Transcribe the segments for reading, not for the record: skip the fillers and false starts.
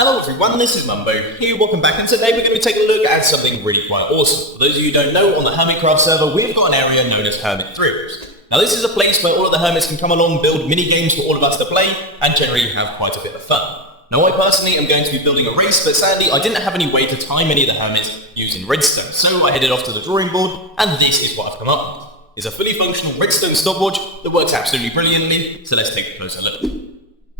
Hello everyone, this is Mumbo here, welcome back, and today we're going to be taking a look at something really quite awesome. For those of you who don't know, on the Hermitcraft server we've got an area known as Hermit Thrills. Now this is a place where all of the hermits can come along, build mini-games for all of us to play, and generally have quite a bit of fun. Now I personally am going to be building a race, but sadly I didn't have any way to time any of the hermits using redstone, so I headed off to the drawing board, and this is what I've come up with. It's a fully functional redstone stopwatch that works absolutely brilliantly, so let's take a closer look.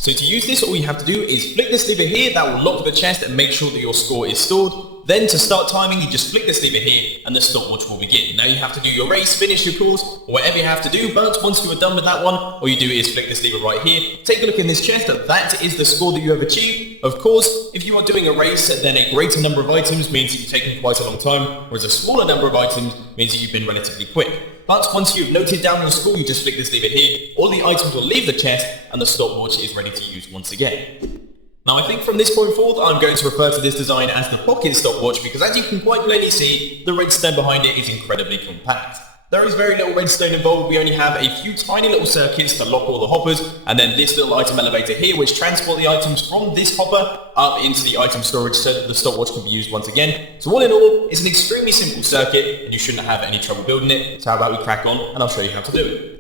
So to use this, all you have to do is flick this lever here, that will lock the chest and make sure that your score is stored. Then to start timing, you just flick this lever here and the stopwatch will begin. Now you have to do your race, finish your course, or whatever you have to do, but once you are done with that one, all you do is flick this lever right here, take a look in this chest, that is the score that you have achieved. Of course, if you are doing a race, then a greater number of items means that you've taken quite a long time, whereas a smaller number of items means that you've been relatively quick. But once you've noted down your score, you just flick this lever here, all the items will leave the chest, and the stopwatch is ready to use once again. Now I think from this point forward, I'm going to refer to this design as the pocket stopwatch because as you can quite plainly see, the redstone behind it is incredibly compact. There is very little redstone involved, we only have a few tiny little circuits to lock all the hoppers, and then this little item elevator here which transport the items from this hopper up into the item storage so that the stopwatch can be used once again. So all in all, it's an extremely simple circuit and you shouldn't have any trouble building it, so how about we crack on and I'll show you how to do it.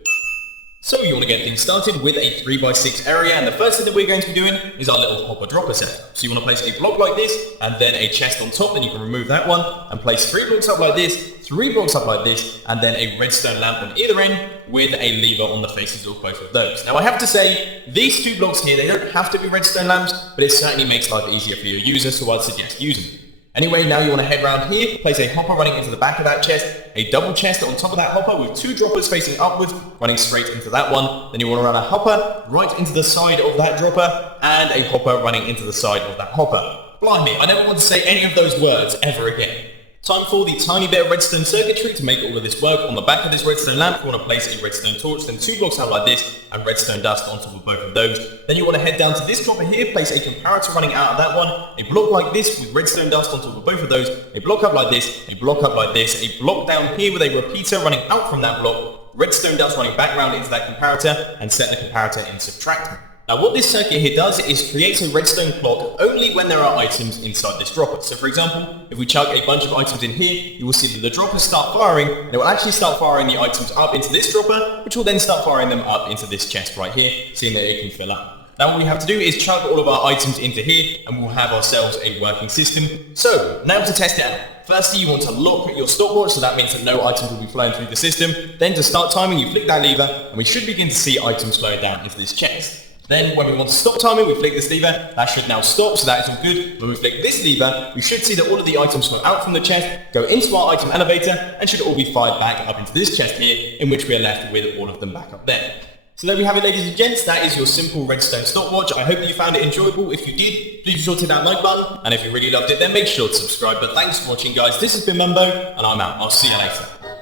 So you want to get things started with a 3x6 area, and the first thing that we're going to be doing is our little hopper dropper setup. So you want to place a block like this, and then a chest on top, then you can remove that one, and place 3 blocks up like this, 3 blocks up like this, and then a redstone lamp on either end with a lever on the faces of both of those. Now I have to say, these 2 blocks here, they don't have to be redstone lamps, but it certainly makes life easier for your user, so I'd suggest using them. Anyway, now you want to head round here, place a hopper running into the back of that chest, a double chest on top of that hopper with 2 droppers facing upwards, running straight into that one. Then you want to run a hopper right into the side of that dropper, and a hopper running into the side of that hopper. Blimey, I never want to say any of those words ever again. Time for the tiny bit of redstone circuitry to make all of this work. On the back of this redstone lamp, you want to place a redstone torch, then 2 blocks out like this, and redstone dust on top of both of those. Then you want to head down to this dropper here, place a comparator running out of that one, a block like this with redstone dust on top of both of those, a block up like this, a block up like this, a block down here with a repeater running out from that block, redstone dust running back round into that comparator, and set the comparator in subtract. Now what this circuit here does is creates a redstone clock only when there are items inside this dropper. So for example, if we chuck a bunch of items in here, you will see that the droppers start firing, and it will actually start firing the items up into this dropper, which will then start firing them up into this chest right here, seeing that it can fill up. Now what we have to do is chuck all of our items into here, and we'll have ourselves a working system. So now to test it out. Firstly, you want to lock your stopwatch, so that means that no items will be flowing through the system. Then to start timing, you flick that lever, and we should begin to see items flowing down into this chest. Then when we want to stop timing, we flick this lever, that should now stop, so that is all good. When we flick this lever, we should see that all of the items flow out from the chest, go into our item elevator, and should all be fired back up into this chest here, in which we are left with all of them back up there. So there we have it, ladies and gents, that is your simple redstone stopwatch. I hope that you found it enjoyable. If you did, please be sure to hit that like button, and if you really loved it, then make sure to subscribe. But thanks for watching, guys. This has been Mumbo, and I'm out. I'll see you later.